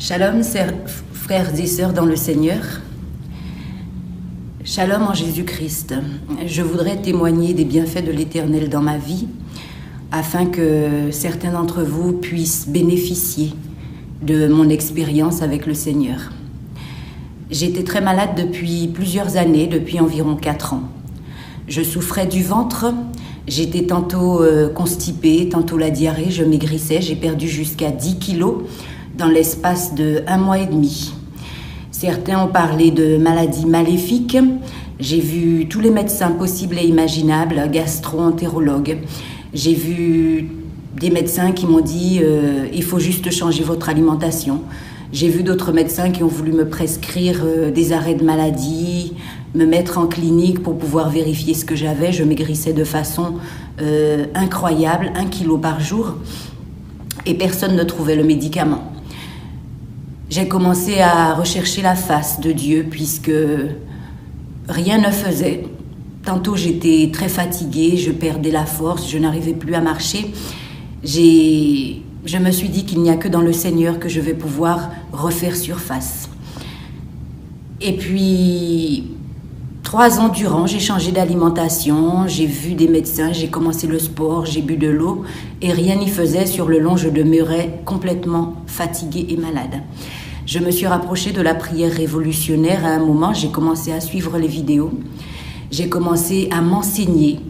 Shalom, frères et sœurs dans le Seigneur. Shalom en Jésus-Christ. Je voudrais témoigner des bienfaits de l'Éternel dans ma vie, afin que certains d'entre vous puissent bénéficier de mon expérience avec le Seigneur. J'étais très malade depuis plusieurs années, depuis environ 4 ans. Je souffrais du ventre, j'étais tantôt constipée, tantôt la diarrhée, je maigrissais, j'ai perdu jusqu'à 10 kilos dans l'espace de 1 mois et demi. Certains ont parlé de maladies maléfiques. J'ai vu tous les médecins possibles et imaginables, gastro-entérologues. J'ai vu des médecins qui m'ont dit il faut juste changer votre alimentation. J'ai vu d'autres médecins qui ont voulu me prescrire des arrêts de maladie, me mettre en clinique pour pouvoir vérifier ce que j'avais. Je maigrissais de façon incroyable, 1 kilo par jour, et personne ne trouvait le médicament. J'ai commencé à rechercher la face de Dieu puisque rien ne faisait. Tantôt j'étais très fatiguée, je perdais la force, je n'arrivais plus à marcher. Je me suis dit qu'il n'y a que dans le Seigneur que je vais pouvoir refaire surface. Et puis, 3 ans durant, j'ai changé d'alimentation, j'ai vu des médecins, j'ai commencé le sport, j'ai bu de l'eau et rien n'y faisait. Sur le long, je demeurais complètement fatiguée et malade. Je me suis rapprochée de la prière révolutionnaire. À un moment, j'ai commencé à suivre les vidéos. J'ai commencé à m'enseigner.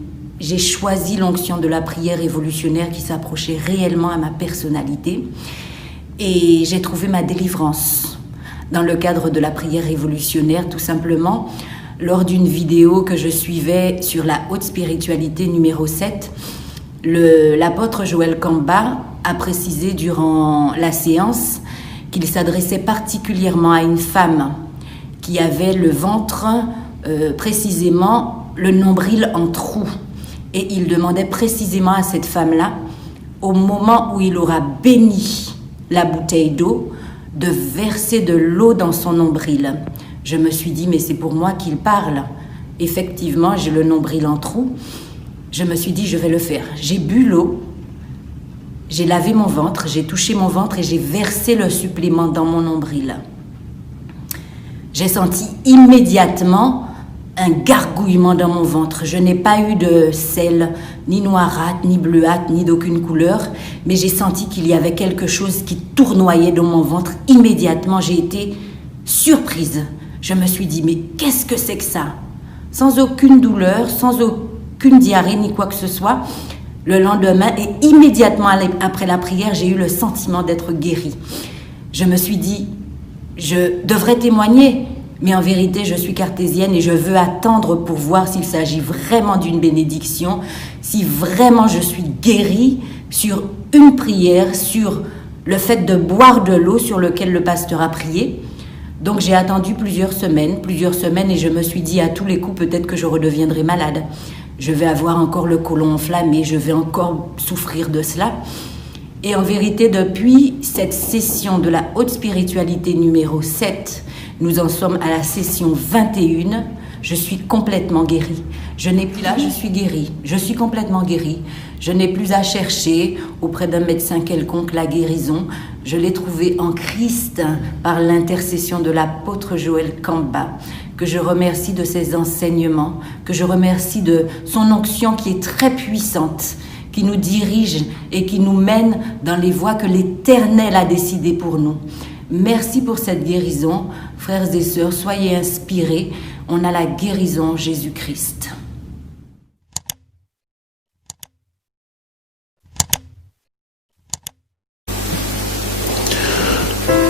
J'ai choisi l'onction de la prière révolutionnaire qui s'approchait réellement à ma personnalité. Et j'ai trouvé ma délivrance dans le cadre de la prière révolutionnaire, tout simplement. Lors d'une vidéo que je suivais sur la haute spiritualité numéro 7, l'apôtre Joël Kamba a précisé durant la séance qu'il s'adressait particulièrement à une femme qui avait le ventre, précisément le nombril en trou. Et il demandait précisément à cette femme-là, au moment où il aura béni la bouteille d'eau, de verser de l'eau dans son nombril. Je me suis dit, mais c'est pour moi qu'il parle. Effectivement, j'ai le nombril en trou. Je me suis dit, je vais le faire. J'ai bu l'eau, j'ai lavé mon ventre, j'ai touché mon ventre et j'ai versé le supplément dans mon nombril. J'ai senti immédiatement un gargouillement dans mon ventre. Je n'ai pas eu de sel, ni noirâtre, ni bleuâtre, ni d'aucune couleur, mais j'ai senti qu'il y avait quelque chose qui tournoyait dans mon ventre. Immédiatement, j'ai été surprise. Je me suis dit, mais qu'est-ce que c'est que ça? Sans aucune douleur, sans aucune diarrhée, ni quoi que ce soit. Le lendemain et immédiatement après la prière, j'ai eu le sentiment d'être guérie. Je me suis dit, je devrais témoigner, mais en vérité, je suis cartésienne et je veux attendre pour voir s'il s'agit vraiment d'une bénédiction, si vraiment je suis guérie sur une prière, sur le fait de boire de l'eau sur lequel le pasteur a prié. Donc j'ai attendu plusieurs semaines et je me suis dit à tous les coups, peut-être que je redeviendrai malade. Je vais avoir encore le côlon enflammé, je vais encore souffrir de cela. Et en vérité, depuis cette session de la haute spiritualité numéro 7, nous en sommes à la session 21, je suis complètement guérie. Je n'ai plus là, je suis guérie. Je suis complètement guérie. Je n'ai plus à chercher auprès d'un médecin quelconque la guérison. Je l'ai trouvée en Christ par l'intercession de l'apôtre Joël Kamba, que je remercie de ses enseignements, que je remercie de son onction qui est très puissante, qui nous dirige et qui nous mène dans les voies que l'Éternel a décidées pour nous. Merci pour cette guérison. Frères et sœurs, soyez inspirés. On a la guérison en Jésus-Christ.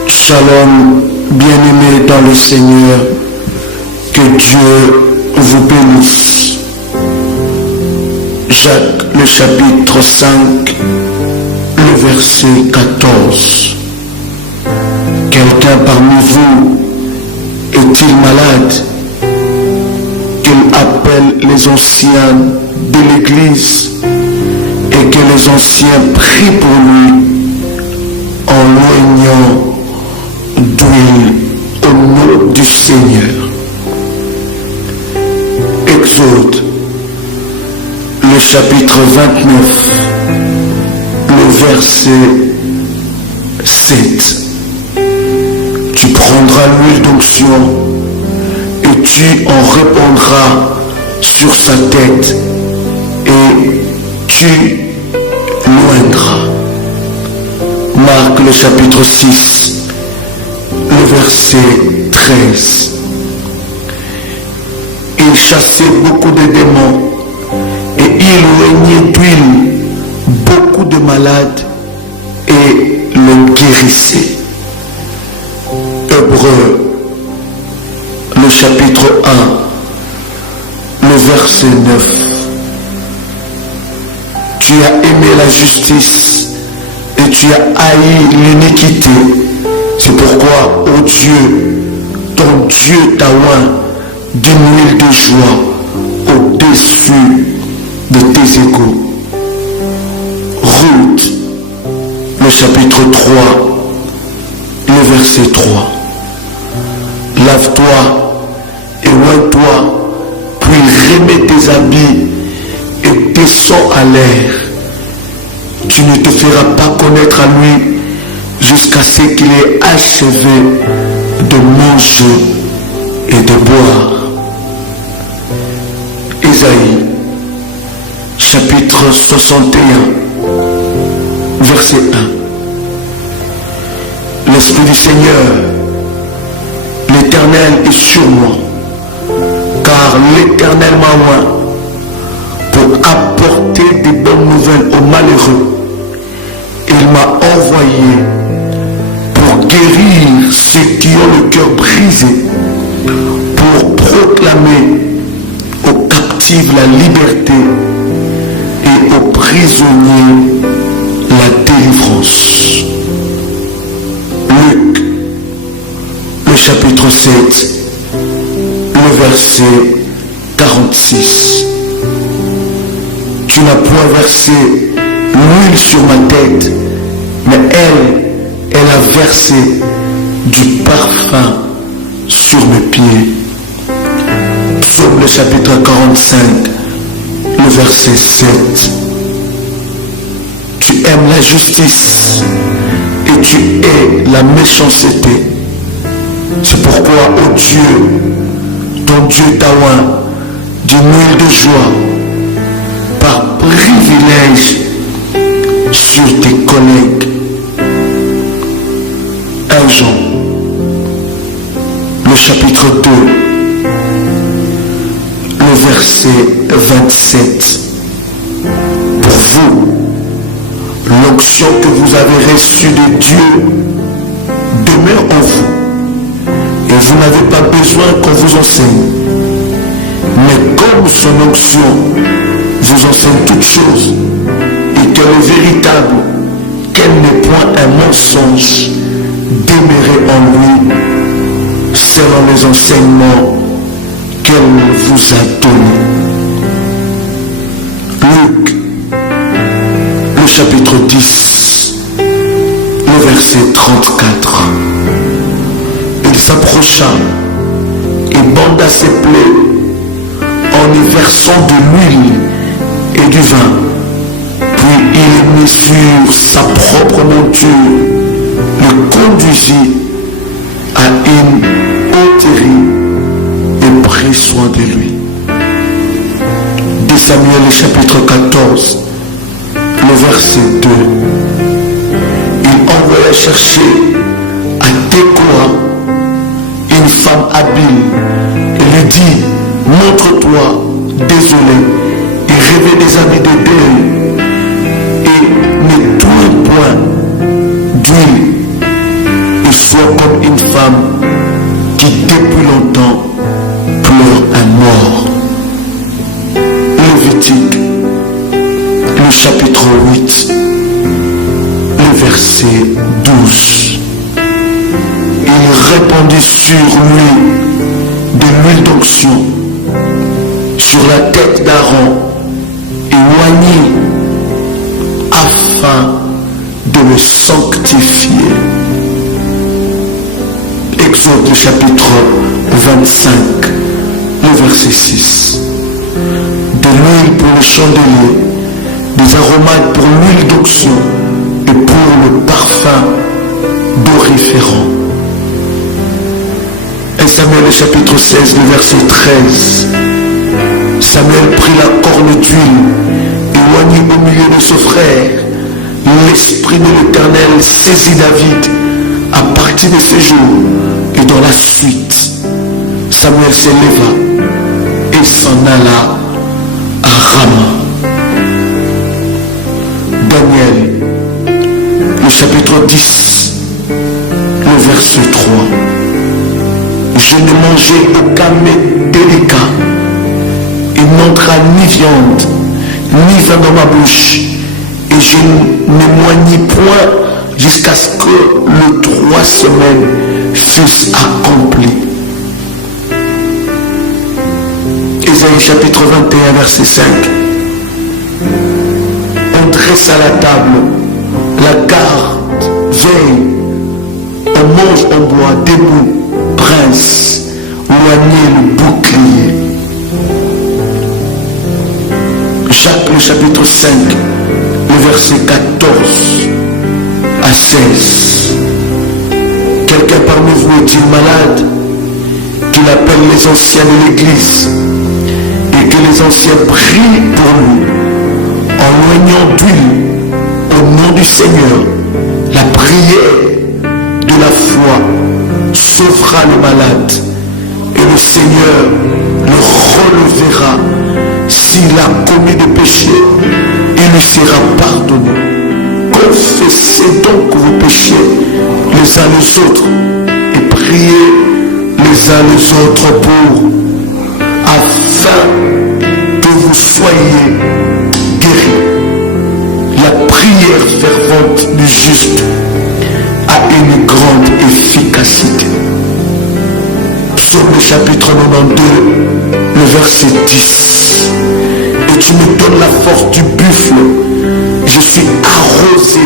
Shalom, bien-aimés dans le Seigneur, que Dieu vous bénisse. Jacques, le chapitre 5, le verset 14. Quelqu'un parmi vous est-il malade? Qu'il appelle les anciens de l'Église et que les anciens prient pour lui en loignant d'huile au nom du Seigneur. Exode, le chapitre 29, le verset 7. prendras l'huile d'onction et tu en répandras sur sa tête et tu l'oindras. Marc le chapitre 6, le verset 13. Il chassait beaucoup de démons et il oignait d'huile beaucoup de malades et le guérissait. Hébreux, le chapitre 1, le verset 9. Tu as aimé la justice et tu as haï l'iniquité. C'est pourquoi, ô Dieu, ton Dieu t'a oint d'une huile de joie au-dessus de tes égaux. Ruth, le chapitre 3, le verset 3. Lave-toi et oins-toi, puis remets tes habits et descends à l'air. Tu ne te feras pas connaître à lui jusqu'à ce qu'il ait achevé de manger et de boire. Ésaïe, chapitre 61, verset 1. L'Esprit du Seigneur, l'Éternel est sur moi, car l'Éternel m'a oint pour apporter des bonnes nouvelles aux malheureux. Il m'a envoyé pour guérir ceux qui ont le cœur brisé, pour proclamer aux captifs la liberté et aux prisonniers la délivrance. Luc, le chapitre 7, le verset 46. Tu n'as point versé l'huile sur ma tête, mais elle a versé du parfum sur mes pieds. Psaume le chapitre 45, le verset 7. Tu aimes la justice et tu hais la méchanceté. C'est pourquoi, ô Dieu, ton Dieu t'a oint d'une huile de joie par privilège sur tes collègues. 1 Jean, le chapitre 2, le verset 27. Pour vous, l'onction que vous avez reçue de Dieu demeure en vous, et vous n'avez pas besoin qu'on vous enseigne. Mais comme son onction vous enseigne toutes choses, et qu'elle est véritable, qu'elle n'est point un mensonge, demeurez en lui, selon les enseignements qu'elle vous a donnés. Luc, le chapitre 10, le verset 34. Il s'approcha et banda ses plaies en y versant de l'huile et du vin. Puis il mit sur sa propre monture, le conduisit à une hôtellerie et prit soin de lui. De Samuel, le chapitre 14, le verset 2. Il envoya chercher à Tekoa une femme habile et lui dit: montre-toi désolé et revêt des habits de deuil et ne tourne point d'huile et sois comme une femme qui depuis longtemps pleure un mort. Lévitique, le chapitre 8, le verset 12. Il répandit sur lui de l'huile d'onction sur la tête d'Aaron et oignit afin de le sanctifier. Exode le chapitre 25, le verset 6. De l'huile pour le chandelier, des aromates pour l'huile d'onction et pour le parfum d'oriférant. Samuel chapitre 16, le verset 13. Samuel prit la corne d'huile, éloigné au milieu de ses frères. L'esprit de l'Éternel saisit David à partir de ce jour et dans la suite. Samuel s'éleva et s'en alla à Rama. Daniel, le chapitre 10, le verset 3. Je ne mangeai aucun mets délicat. Il n'entra ni viande, ni vin dans ma bouche. Et je ne m'éloignai point jusqu'à ce que les 3 semaines fussent accomplies. Ésaïe chapitre 21, verset 5. On dresse à la table, la garde veille, on mange, on boit, debout, prince, loigné le bouclier. Jacques le chapitre 5, le verset 14 à 16. Quelqu'un parmi vous est-il malade? Qu'il appelle les anciens de l'église et que les anciens prient pour lui en loignant d'huile au nom du Seigneur. La prière de la foi sauvera le malade et le Seigneur le relèvera. S'il a commis des péchés, il lui sera pardonné. Confessez donc vos péchés les uns les autres et priez les uns les autres pour, afin que vous soyez guéris. La prière fervente du juste a une grande efficacité. Psaume chapitre 92, le verset 10. Et tu me donnes la force du buffle. Je suis arrosé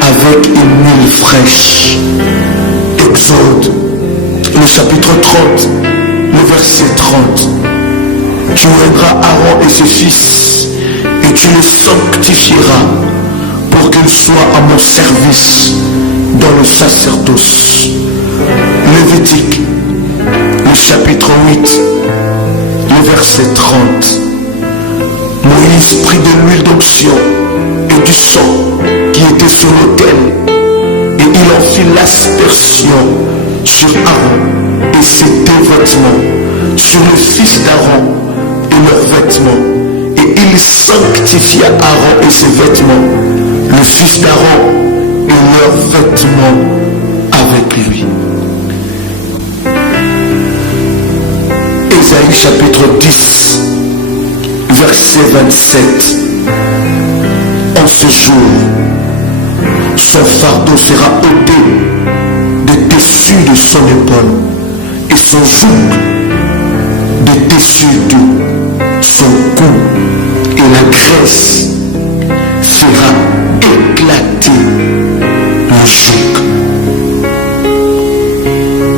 avec une huile fraîche. Exode, le chapitre 30, le verset 30. Tu oindras Aaron et ses fils, et tu les sanctifieras pour qu'ils soient à mon service dans le sacerdoce. Lévitique, le chapitre 8, le verset 30. Moïse prit de l'huile d'onction et du sang qui était sur l'autel, et il en fit l'aspersion sur Aaron et ses 2 vêtements, sur le fils d'Aaron et leurs vêtements, et il sanctifia Aaron et ses vêtements, le fils d'Aaron et leurs vêtements avec lui. Ésaïe chapitre 10, verset 27. En ce jour, son fardeau sera ôté des dessus de son épaule et son joug des dessus de son cou, et la graisse fera éclater le joug.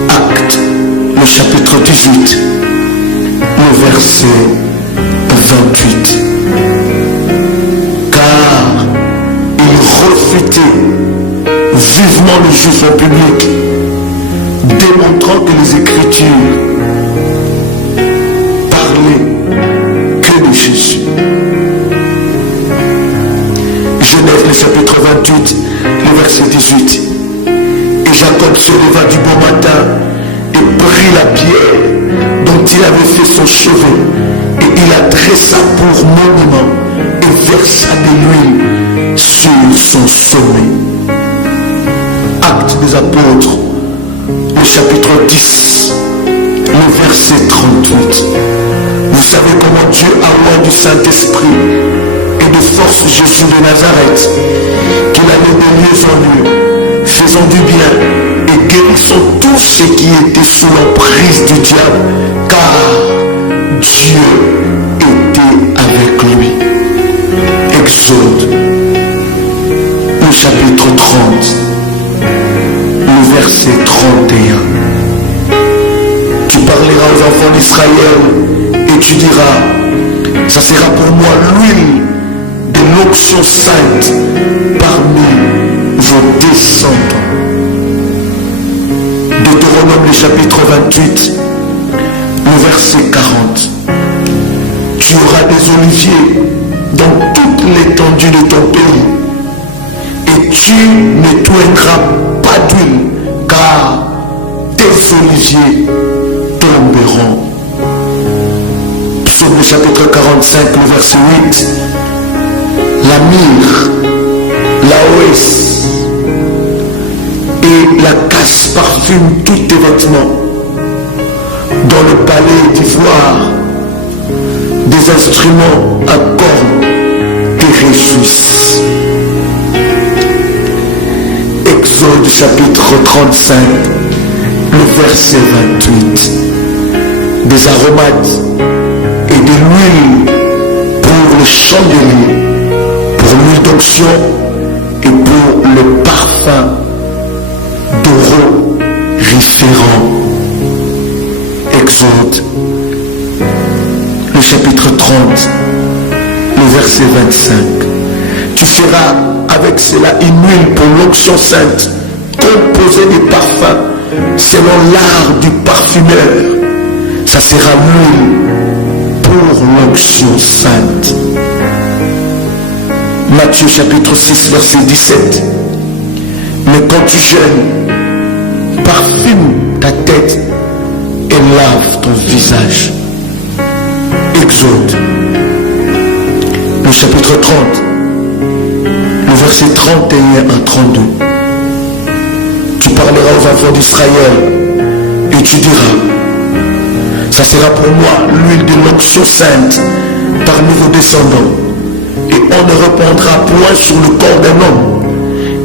Acte, le chapitre 18, le verset 28. Car il refutait vivement le juif en public, démontrant que les Écritures parlaient que de Jésus. Genèse le chapitre 28, le verset 18. Et Jacob se leva du bon matin et prit la pierre dont il avait fait son chevet, et il la dressa pour monument et versa de l'huile sur son sommet. Actes des apôtres, le chapitre 10, le verset 38. Vous savez comment Dieu a oint du Saint-Esprit et de force Jésus de Nazareth, qu'il allait de lieu en lieu, faisant du bien et guérissant tous ceux qui étaient sous l'emprise du diable, car Dieu était avec lui. Exode, le chapitre 30, le verset 31. Tu parleras aux enfants d'Israël et tu diras, ça sera pour moi l'huile de l'onction sainte parmi vos descendants. Deutéronome le chapitre 28, le verset 40. Tu auras des oliviers dans toute l'étendue de ton pays, et tu n'éteindras pas d'huile, car tes oliviers tomberont. Psaume chapitre 45, le verset 8. La myrrhe, l'aloès et la casse parfument tous tes vêtements. Dans le palais d'ivoire, des instruments à cordes te réjouissent. Exode chapitre 35, le verset 28. Des aromates et de l'huile pour le chandelier, pour l'huile d'onction et pour le parfum d'oriférant. Exode, le chapitre 30, le verset 25. Tu feras avec cela une huile pour l'onction sainte, composée des parfums selon l'art du parfumeur. Ça sera l'huile pour l'onction sainte. Matthieu chapitre 6, verset 17. Mais quand tu jeûnes, parfume ta tête et lave ton visage. Exode, le chapitre 30, le verset 31 à 32. Tu parleras aux enfants d'Israël et tu diras: ça sera pour moi l'huile de l'onction sainte parmi vos descendants, et on ne répandra point sur le corps d'un homme,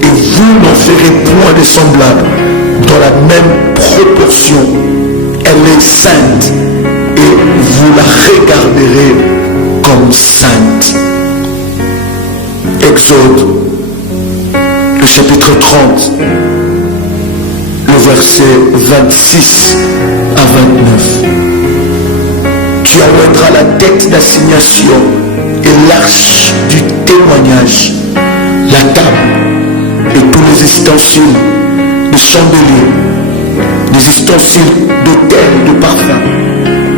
et vous n'en ferez point de semblable dans la même proportion. Elle est sainte, et vous la regarderez comme sainte. Exode, le chapitre 30, le verset 26 à 29. Tu enlèveras la tête d'assignation et l'arche du témoignage, la table et tous les ustensiles de chandelier, les ustensiles d'autel de parfum,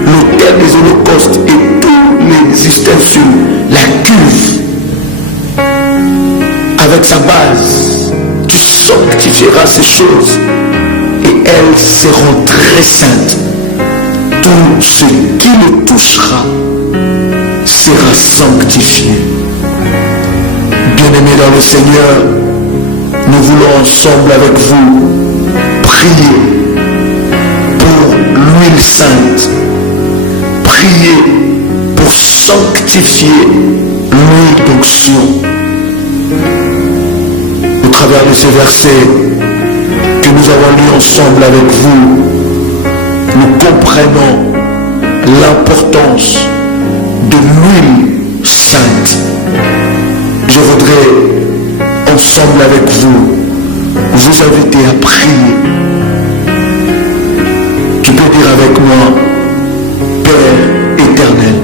l'autel des holocaustes et tous les ustensiles, la cuve avec sa base. Tu sanctifieras ces choses et elles seront très saintes. Tout ce qui le touchera sera sanctifié. Bien-aimés dans le Seigneur, nous voulons ensemble avec vous prier pour l'huile sainte, prier pour sanctifier l'huile d'onction. Au travers de ces versets que nous avons lus ensemble avec vous, nous comprenons l'importance de l'huile sainte. Je voudrais ensemble avec vous inviter à prier. Tu peux dire avec moi: Père éternel,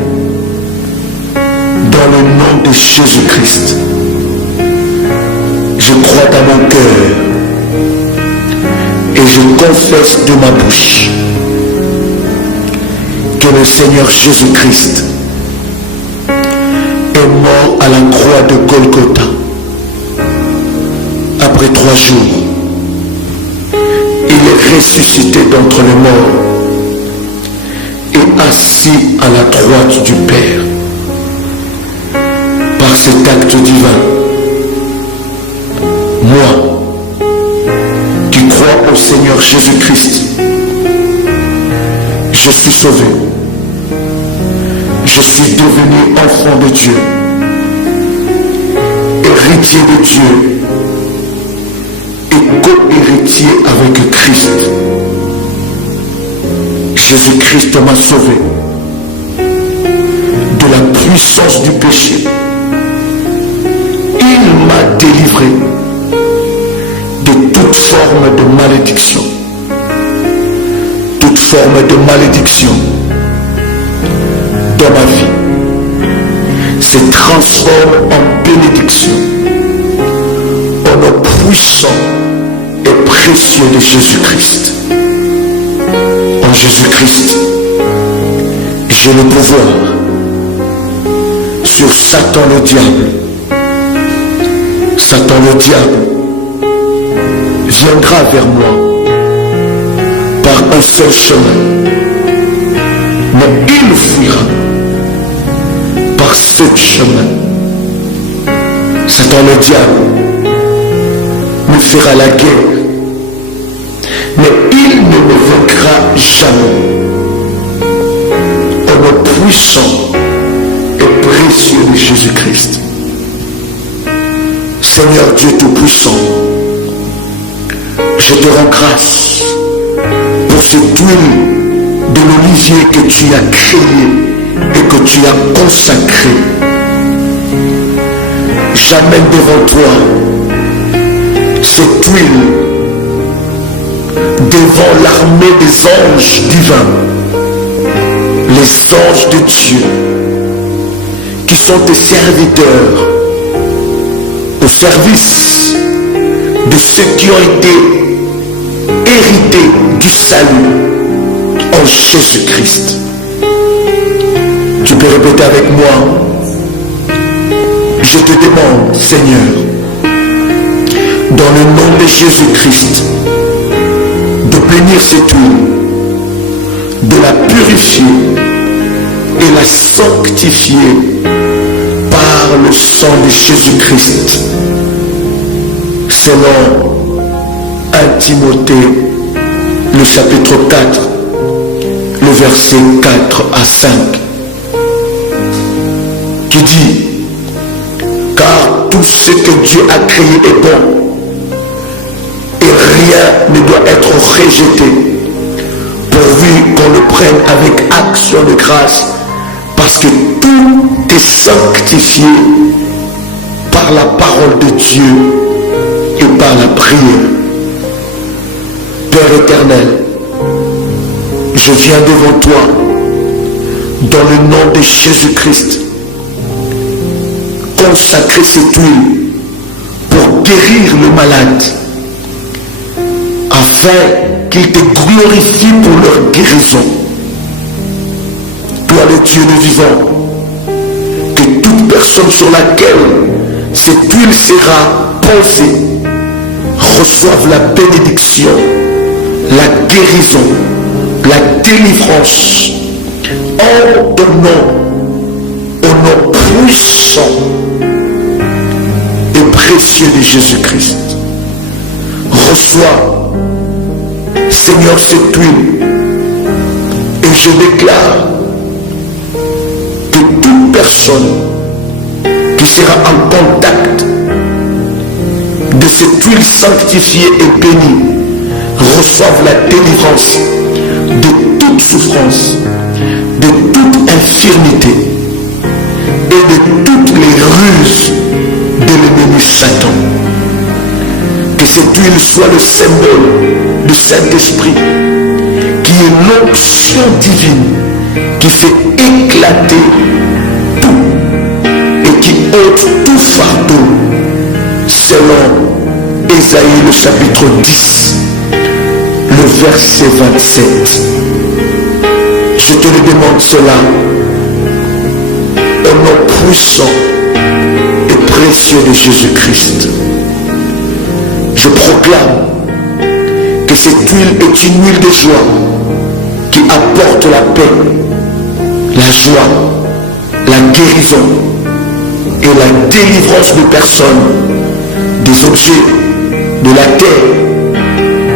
dans le nom de Jésus-Christ, je crois dans mon cœur et je confesse de ma bouche que le Seigneur Jésus-Christ est mort à la croix de Golgotha. Après 3 jours, il est ressuscité d'entre les morts et assis à la droite du Père. Par cet acte divin, moi, qui crois au Seigneur Jésus-Christ, je suis sauvé. Je suis devenu enfant de Dieu, héritier de Dieu et co-héritier avec Christ. Jésus-Christ m'a sauvé de la puissance du péché. Il m'a délivré de toute forme de malédiction. Toute forme de malédiction dans ma vie se transforme en bénédiction au nom puissant et précieux de Jésus-Christ. En Jésus-Christ, j'ai le pouvoir sur Satan le diable. Satan le diable viendra vers moi par un seul chemin, mais il fuira par ce chemin. Satan le diable me fera la guerre, mais il ne me vaincra jamais. Au nom puissant et précieux de Jésus-Christ. Seigneur Dieu Tout-Puissant, je te rends grâce pour cette huile de l'olivier que tu as créé et que tu as consacré. J'amène devant toi cette huile devant l'armée des anges divins, les anges de Dieu qui sont tes serviteurs au service de ceux qui ont été hérités du salut en Jésus-Christ. Tu peux répéter avec moi. Je te demande, Seigneur, dans le nom de Jésus-Christ, de bénir cette huile, de la purifier et la sanctifier par le sang de Jésus-Christ, selon 1 Timothée, le chapitre 4, le verset 4 à 5, qui dit: car tout ce que Dieu a créé est bon, et rien ne doit être rejeté, pourvu qu'on le prenne avec action de grâce, parce que tout est sanctifié par la parole de Dieu et par la prière. Père éternel, je viens devant toi dans le nom de Jésus-Christ, consacrer cette huile pour guérir le malade, afin qu'il te glorifie pour leur guérison. Toi le Dieu le vivant, que toute personne sur laquelle cette huile sera posée reçoive la bénédiction, la guérison, la délivrance en ton nom, au nom puissant et précieux de Jésus-Christ. Reçois, Seigneur, cette huile, et je déclare que toute personne qui sera en contact de cette huile sanctifiée et bénie reçoive la délivrance de toute souffrance, de toute infirmité et de toutes les ruses de l'ennemi Satan. Que cette huile soit le symbole du Saint-Esprit, qui est l'onction divine qui fait éclater tout et qui ôte tout fardeau, selon Ésaïe le chapitre 10, le verset 27. Je te le demande cela au nom puissant et précieux de Jésus-Christ. Je proclame que cette huile est une huile de joie qui apporte la paix, la joie, la guérison et la délivrance de personnes, des objets, de la terre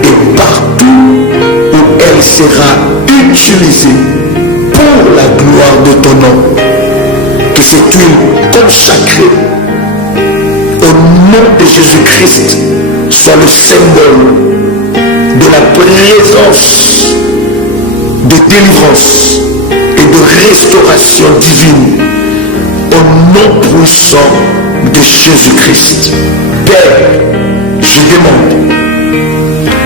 et partout où elle sera utilisée pour la gloire de ton nom. Que cette huile consacrée au nom de Jésus-Christ soit le symbole de la présence de délivrance et de restauration divine au nom puissant de Jésus-Christ. Père, je demande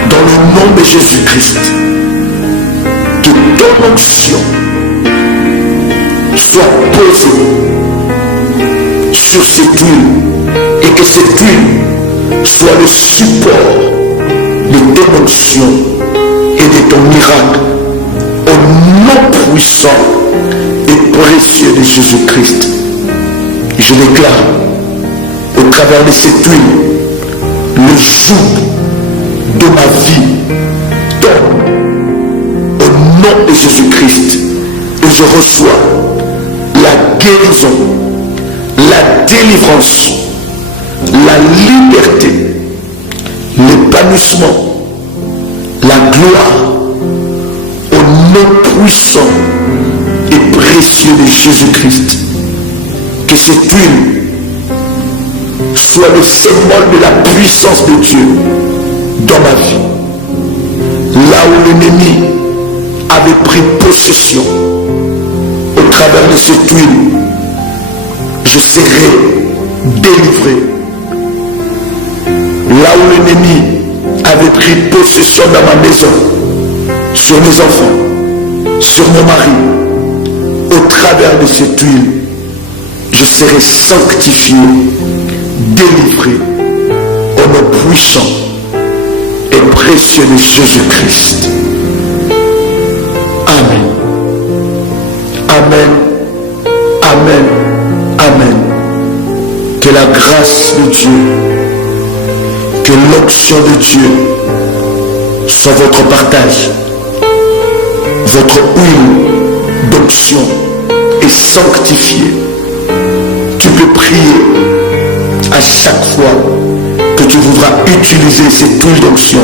dans le nom de Jésus-Christ que ton onction soit posée sur cette huile et que cette huile soit le support de ton onction et de ton miracle au nom puissant précieux de Jésus-Christ. Je déclare au travers de cette huile, le joug de ma vie tombe au nom de Jésus-Christ et je reçois la guérison, la délivrance, la liberté, l'épanouissement, la gloire au nom puissant et précieux de Jésus-Christ. Que cette huile soit le symbole de la puissance de Dieu dans ma vie. Là où l'ennemi avait pris possession, au travers de cette huile, je serai délivré. Là où l'ennemi avait pris possession dans ma maison, sur mes enfants, sur mon mari, au travers de cette huile, je serai sanctifié, délivré au nom puissant et précieux de Jésus-Christ. Amen. Amen. Amen. Amen. Que la grâce de Dieu, que l'onction de Dieu soit votre partage. Votre huile d'onction est sanctifiée. Tu peux prier à chaque fois que tu voudras utiliser cette huile d'onction.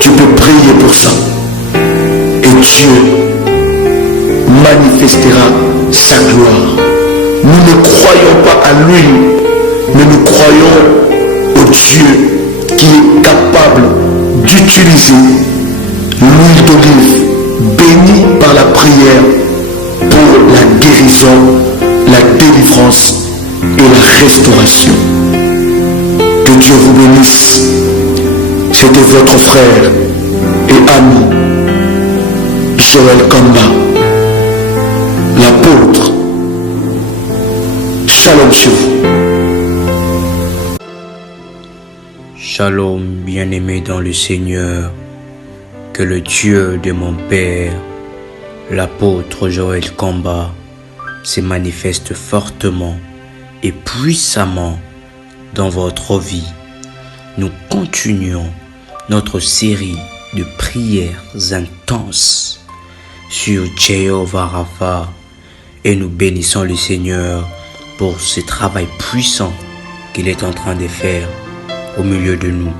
Tu peux prier pour ça. Et Dieu manifestera sa gloire. Nous ne croyons pas à l'huile, mais nous croyons au Dieu qui est capable d'utiliser l'huile d'olive bénie par la prière pour la guérison, la délivrance et la restauration. Que Dieu vous bénisse. C'était votre frère et ami Joël Kamba, l'apôtre. Shalom sur vous. Shalom, bien-aimé dans le Seigneur. Que le Dieu de mon Père, l'apôtre Joël Kamba, se manifeste fortement et puissamment dans votre vie. Nous continuons notre série de prières intenses sur Jéhovah Rapha et nous bénissons le Seigneur pour ce travail puissant qu'il est en train de faire au milieu de nous.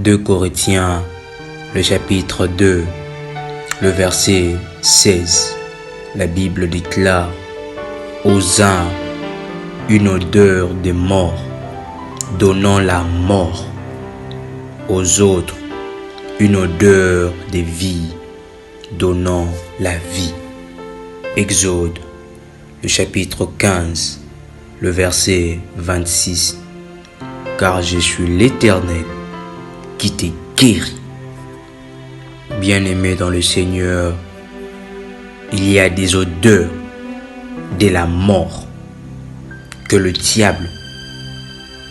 2 Corinthiens, le chapitre 2, le verset 16. La Bible déclare: aux uns une odeur de mort, donnant la mort; aux autres une odeur de vie, donnant la vie. Exode, le chapitre 15, le verset 26. Car je suis l'Éternel qui te guérit. Bien-aimé dans le Seigneur, il y a des odeurs de la mort que le diable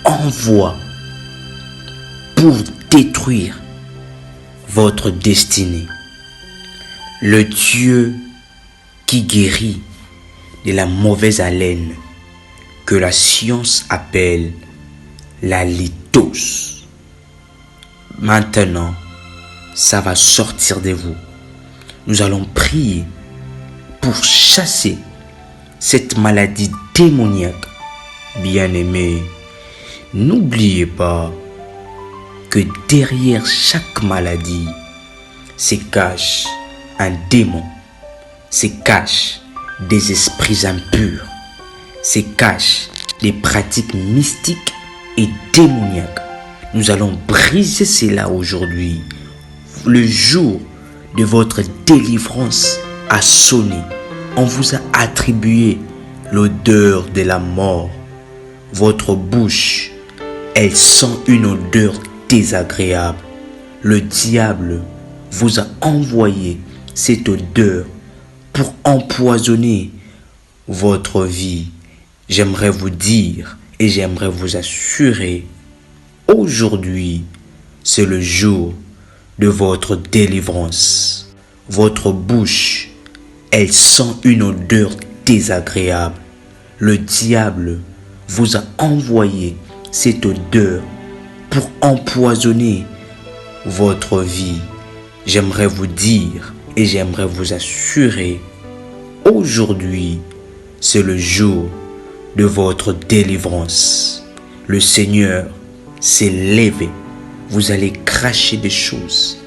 envoie pour détruire votre destinée. Le Dieu qui guérit de la mauvaise haleine que la science appelle la litose. Maintenant, ça va sortir de vous. Nous allons prier pour chasser cette maladie démoniaque. Bien-aimés, n'oubliez pas que derrière chaque maladie se cache un démon, se cache des esprits impurs, se cache des pratiques mystiques et démoniaques. Nous allons briser cela aujourd'hui. Le jour de votre délivrance a sonné. On vous a attribué l'odeur de la mort. Votre bouche, elle sent une odeur désagréable. Le diable vous a envoyé cette odeur pour empoisonner votre vie. J'aimerais vous dire et j'aimerais vous assurer, aujourd'hui, c'est le jour de votre délivrance. Votre bouche Elle sent une odeur désagréable. Le diable vous a envoyé cette odeur pour empoisonner votre vie. J'aimerais vous dire et j'aimerais vous assurer, aujourd'hui, c'est le jour de votre délivrance. Le Seigneur s'est levé. Vous allez cracher des choses.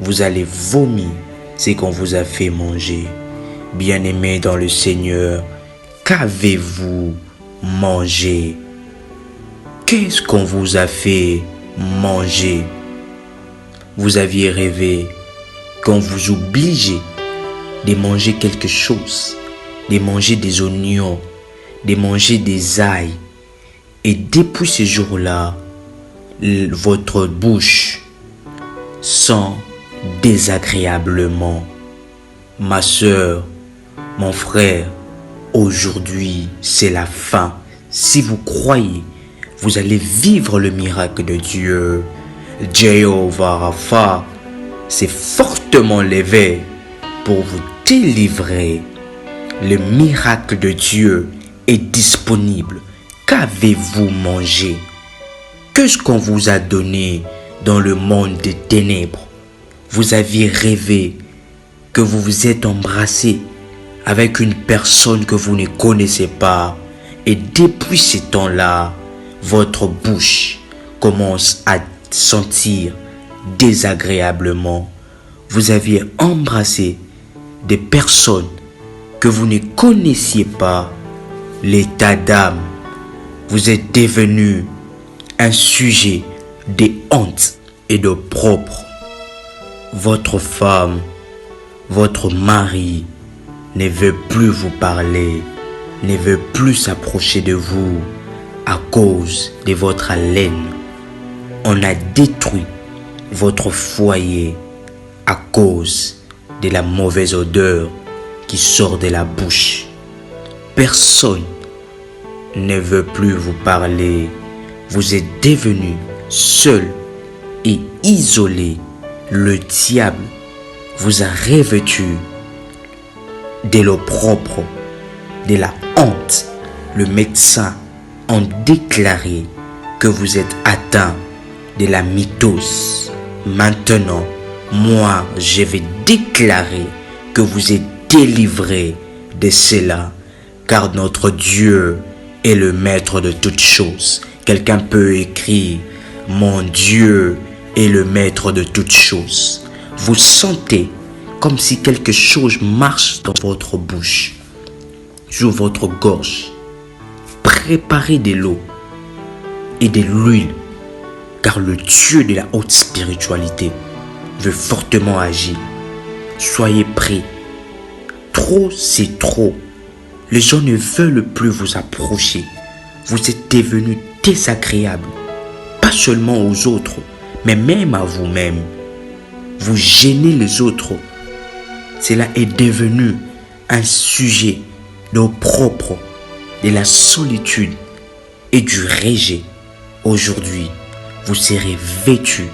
Vous allez vomir ce qu'on vous a fait manger. Bien-aimés dans le Seigneur, qu'avez-vous mangé? Qu'est-ce qu'on vous a fait manger? Vous aviez rêvé qu'on vous obligeait de manger quelque chose, de manger des oignons, de manger des ails. Et depuis ce jour-là, votre bouche sent désagréablement. Ma sœur, mon frère, aujourd'hui, c'est la fin. Si vous croyez, vous allez vivre le miracle de Dieu. Jéhovah Rapha s'est fortement levé pour vous délivrer. Le miracle de Dieu est disponible. Qu'avez-vous mangé? Qu'est-ce qu'on vous a donné dans le monde des ténèbres? Vous aviez rêvé que vous vous êtes embrassé avec une personne que vous ne connaissez pas. Et depuis ce temps-là, votre bouche commence à sentir désagréablement. Vous aviez embrassé des personnes que vous ne connaissiez pas. L'état d'âme, vous êtes devenu un sujet de honte et de propre. Votre femme, votre mari ne veut plus vous parler, ne veut plus s'approcher de vous à cause de votre haleine. On a détruit votre foyer à cause de la mauvaise odeur qui sort de la bouche. Personne ne veut plus vous parler. Vous êtes devenu seul et isolé. Le diable vous a revêtu de l'opprobre, de la honte. Le médecin a déclaré que vous êtes atteint de la mitose. Maintenant, moi, je vais déclarer que vous êtes délivré de cela, car notre Dieu est le maître de toutes choses. Quelqu'un peut écrire: mon Dieu est le maître de toutes choses. Vous sentez comme si quelque chose marche dans votre bouche, sur votre gorge. Préparez de l'eau et de l'huile, car le Dieu de la haute spiritualité veut fortement agir. Soyez prêts. Trop, c'est trop. Les gens ne veulent plus vous approcher. Vous êtes devenu désagréable, pas seulement aux autres, mais même à vous-même. Vous gênez les autres. Cela est devenu un sujet d'opprobre, de la solitude et du rejet. Aujourd'hui, vous serez vêtus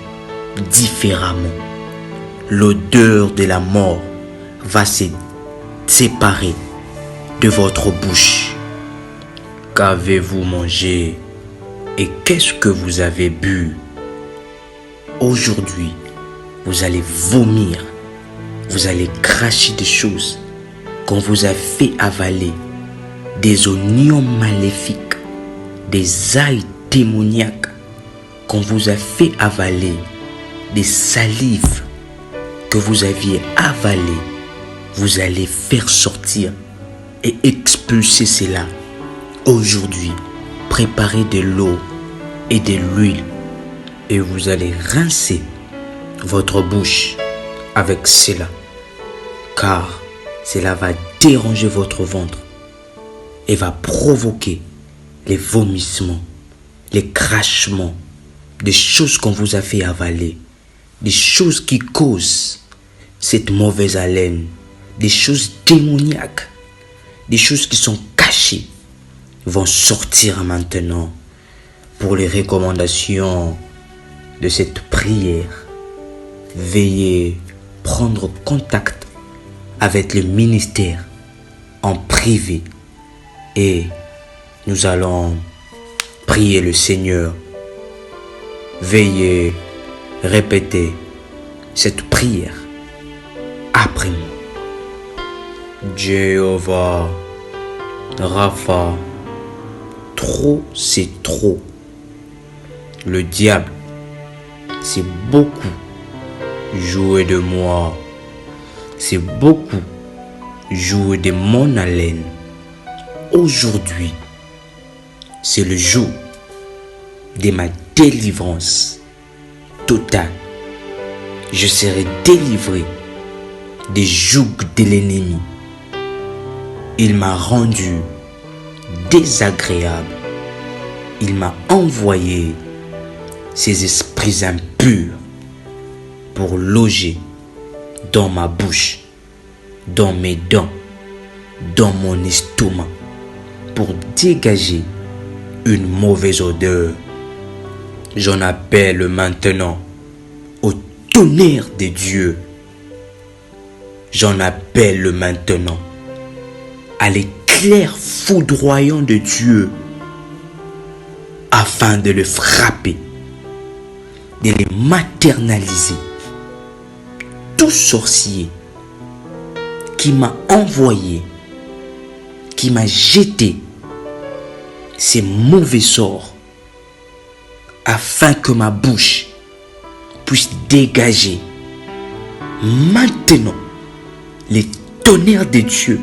différemment. L'odeur de la mort va se séparer de votre bouche. Qu'avez-vous mangé et qu'est-ce que vous avez bu? Aujourd'hui, vous allez vomir, vous allez cracher des choses qu'on vous a fait avaler, des oignons maléfiques, des ailes démoniaques qu'on vous a fait avaler, des salives que vous aviez avalées. Vous allez faire sortir et expulser cela. Aujourd'hui, préparez de l'eau et de l'huile et vous allez rincer votre bouche avec cela, car cela va déranger votre ventre et va provoquer les vomissements, les crachements, des choses qu'on vous a fait avaler, des choses qui causent cette mauvaise haleine, des choses démoniaques, des choses qui sont cachées vont sortir maintenant. Pour les recommandations de cette prière, veuillez prendre contact avec le ministère en privé et nous allons prier le Seigneur. Veuillez répéter cette prière après moi. Jéhovah Rapha, trop c'est trop. Le diable, c'est beaucoup jouer de moi. C'est beaucoup jouer de mon haleine. Aujourd'hui, c'est le jour de ma délivrance totale. Je serai délivré des jougs de l'ennemi. Il m'a rendu désagréable. Il m'a envoyé ces esprits impurs pour loger dans ma bouche, dans mes dents, dans mon estomac, pour dégager une mauvaise odeur. J'en appelle maintenant au tonnerre de Dieu. J'en appelle maintenant à l'éclair foudroyant de Dieu afin de le frapper, de le maternaliser. Tout sorcier qui m'a envoyé, qui m'a jeté ces mauvais sorts afin que ma bouche puisse dégager maintenant les tonnerres de Dieu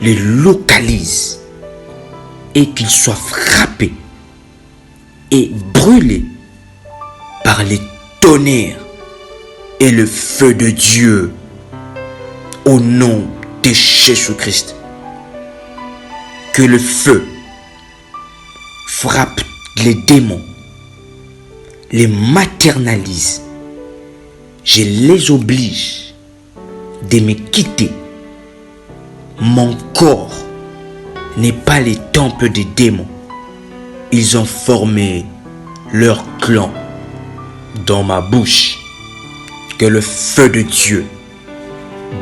les localisent et qu'ils soient frappés et brûlés par les tonnerres et le feu de Dieu au nom de Jésus-Christ. Que le feu frappe les démons, les maternalise. Je les oblige de me quitter. Mon corps n'est pas les temples des démons. Ils ont formé leur clan dans ma bouche. Que le feu de Dieu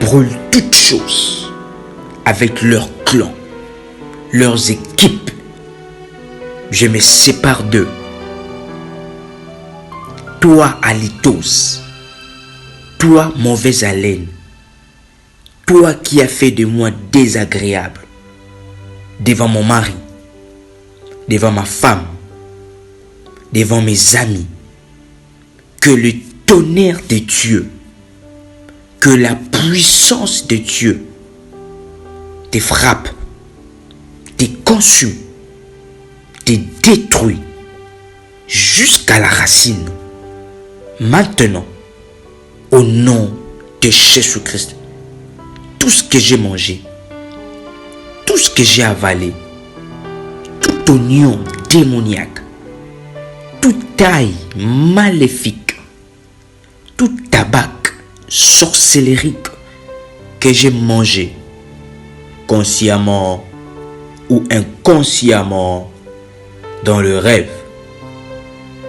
brûle toutes choses avec leur clan, leurs équipes. Je me sépare d'eux. Toi, Alitos, toi, mauvaise haleine, toi qui as fait de moi désagréable devant mon mari, devant ma femme, devant mes amis, que le tonnerre de Dieu, que la puissance de Dieu te frappe, te consume, te détruit jusqu'à la racine. Maintenant, au nom de Jésus-Christ, tout ce que j'ai mangé, tout ce que j'ai avalé, tout oignon démoniaque, toute taille maléfique, tout tabac sorcellérique que j'ai mangé, consciemment ou inconsciemment, dans le rêve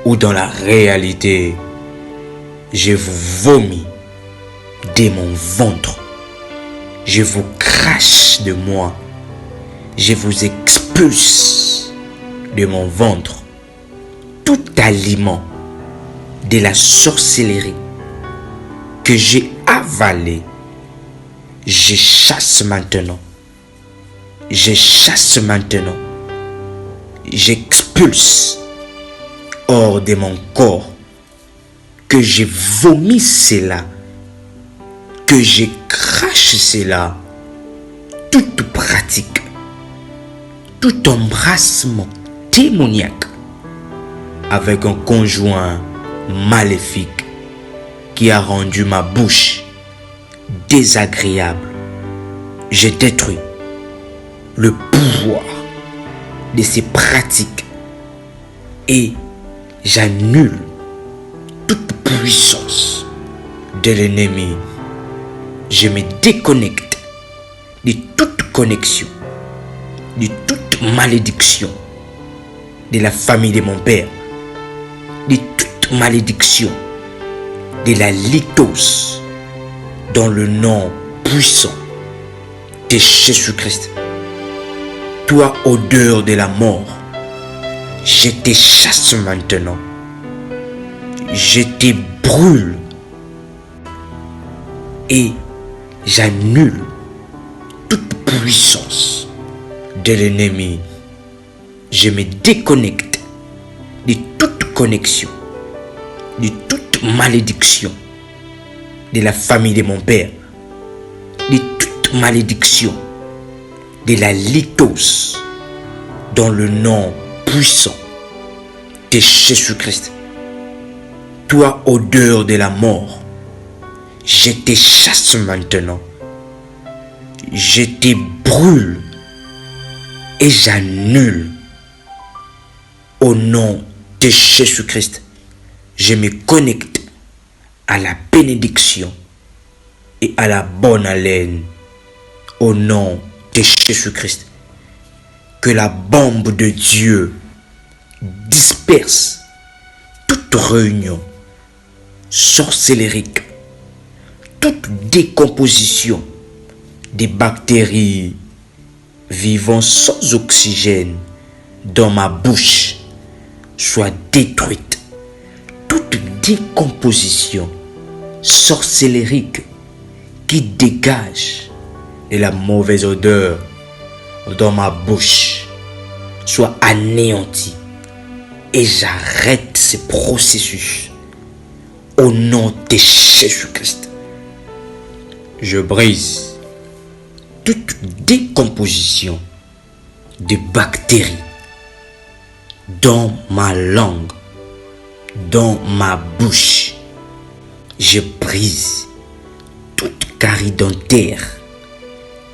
ou dans la réalité, je vous vomis de mon ventre. Je vous crache de moi. Je vous expulse de mon ventre tout aliment de la sorcellerie que j'ai avalé. Je chasse maintenant. Je chasse maintenant. J'expulse hors de mon corps, que je vomis cela, que je crache cela, toute pratique, tout embrassement démoniaque avec un conjoint maléfique qui a rendu ma bouche désagréable. Je détruis le pouvoir de ces pratiques et j'annule toute puissance de l'ennemi. Je me déconnecte de toute connexion, de toute malédiction de la famille de mon père, de toute malédiction de la lithos dans le nom puissant de Jésus-Christ, toi odeur de la mort, je te chasse maintenant. Je te brûle et j'annule toute puissance de l'ennemi. Je me déconnecte de toute connexion, de toute malédiction de la famille de mon père, de toute malédiction de la lithos, dans le nom puissant de Jésus-Christ. Toi, odeur de la mort, je te chasse maintenant. Je te brûle et j'annule. Au nom de Jésus-Christ, je me connecte à la bénédiction et à la bonne haleine. Au nom de Jésus-Christ, que la bombe de Dieu disperse toute réunion sorcellérique, toute décomposition des bactéries vivant sans oxygène dans ma bouche soit détruite. Toute décomposition sorcellérique qui dégage de la mauvaise odeur dans ma bouche soit anéantie et j'arrête ce processus au nom de Jésus-Christ. Je brise toute décomposition de bactéries dans ma langue, dans ma bouche. Je brise toute carie dentaire.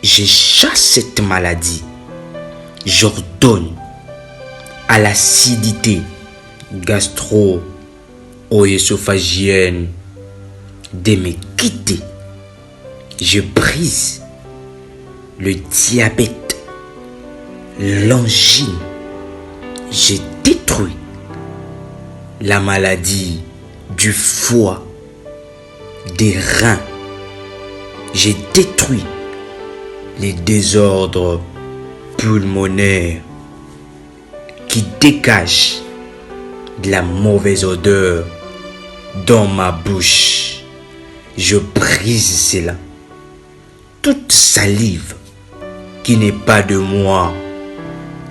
Je chasse cette maladie. J'ordonne à l'acidité gastro-œsophagienne de me quitter. Je brise le diabète, l'angine. Je détruis la maladie du foie, des reins. Je détruis les désordres pulmonaires qui dégagent de la mauvaise odeur dans ma bouche. Je brise cela. Toute salive qui n'est pas de moi,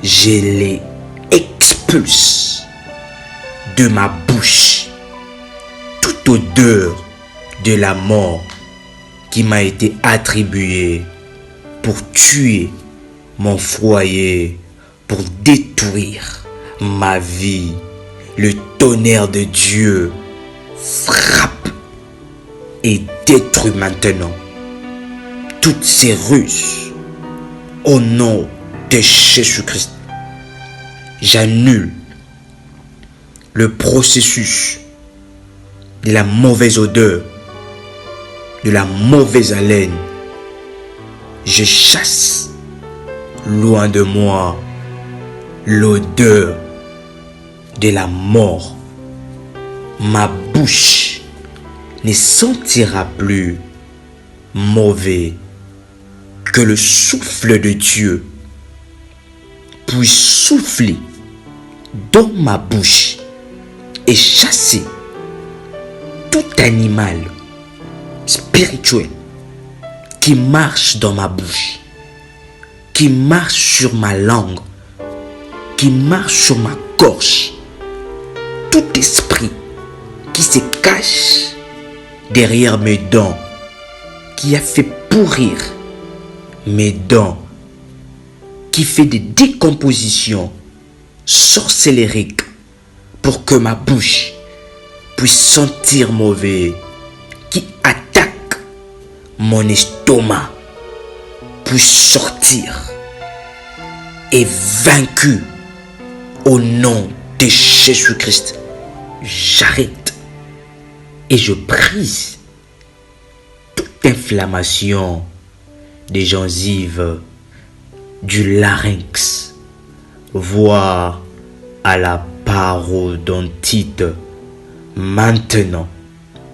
je les expulse de ma bouche. Toute odeur de la mort qui m'a été attribuée pour tuer mon foyer, pour détruire ma vie. Le tonnerre de Dieu frappe et détruit maintenant toutes ces ruses au nom de Jésus-Christ. J'annule le processus de la mauvaise odeur, de la mauvaise haleine. Je chasse loin de moi l'odeur de la mort. Ma bouche ne sentira plus mauvais. Que le souffle de Dieu puisse souffler dans ma bouche et chasser tout animal spirituel qui marche dans ma bouche, qui marche sur ma langue, qui marche sur ma gorge. Tout esprit qui se cache derrière mes dents, qui a fait pourrir mes dents, qui fait des décompositions sorcellériques pour que ma bouche puisse sentir mauvais, qui attaque mon estomac, puisse sortir et vaincu au nom de Jésus-Christ. J'arrête et je brise toute inflammation des gencives, du larynx, voire à la parodontite. Maintenant,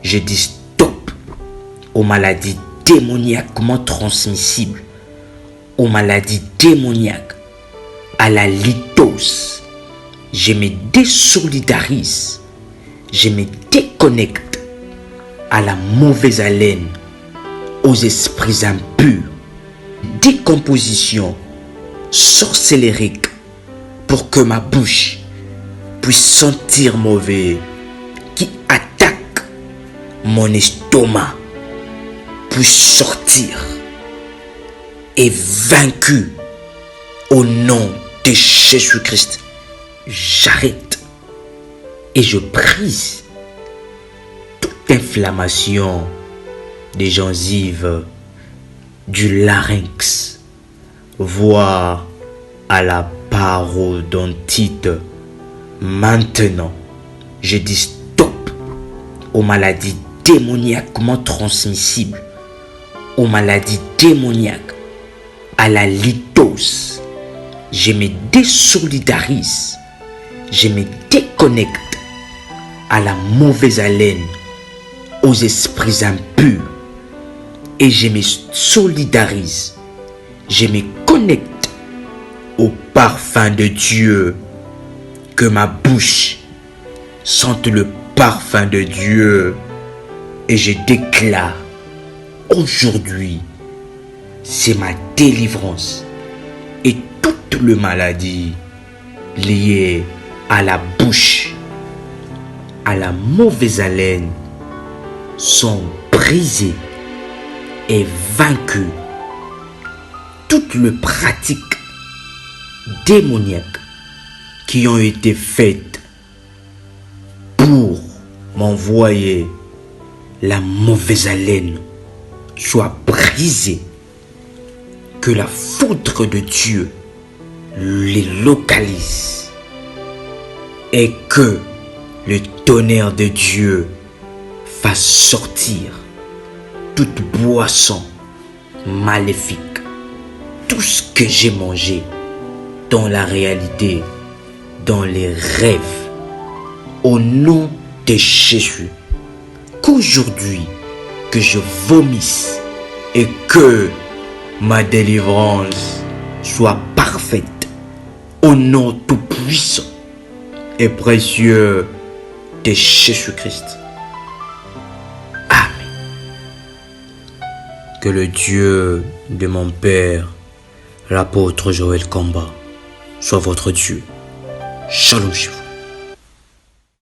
je dis stop aux maladies démoniaquement transmissibles, aux maladies démoniaques, à la lithose. Je me désolidarise, je me déconnecte à la mauvaise haleine, aux esprits impurs, décomposition sorcellérique, pour que ma bouche puisse sentir mauvais, qui attaque mon estomac, puisse sortir et vaincu au nom de Jésus-Christ. J'arrête et je brise toute inflammation des gencives, du larynx, voire à la parodontite. Maintenant, je dis stop aux maladies démoniaquement transmissibles, aux maladies démoniaques, à la lithose. Je me désolidarise, je me déconnecte à la mauvaise haleine, aux esprits impurs, et je me solidarise, je me connecte au parfum de Dieu. Que ma bouche sente le parfum de Dieu, et je déclare aujourd'hui, c'est ma délivrance, et toutes les maladies liées à la bouche, à la mauvaise haleine, sont brisées et vaincues. Toutes les pratiques démoniaques qui ont été faites pour m'envoyer la mauvaise haleine soient brisées. Que la foudre de Dieu les localise et que le tonnerre de Dieu fasse sortir toute boisson maléfique, tout ce que j'ai mangé dans la réalité, dans les rêves, au nom de Jésus, qu'aujourd'hui que je vomisse et que ma délivrance soit parfaite au nom tout puissant et précieux de Jésus-Christ. Amen. Que le Dieu de mon Père, l'apôtre Joël Kamba, soit votre Dieu. Shalom chez vous.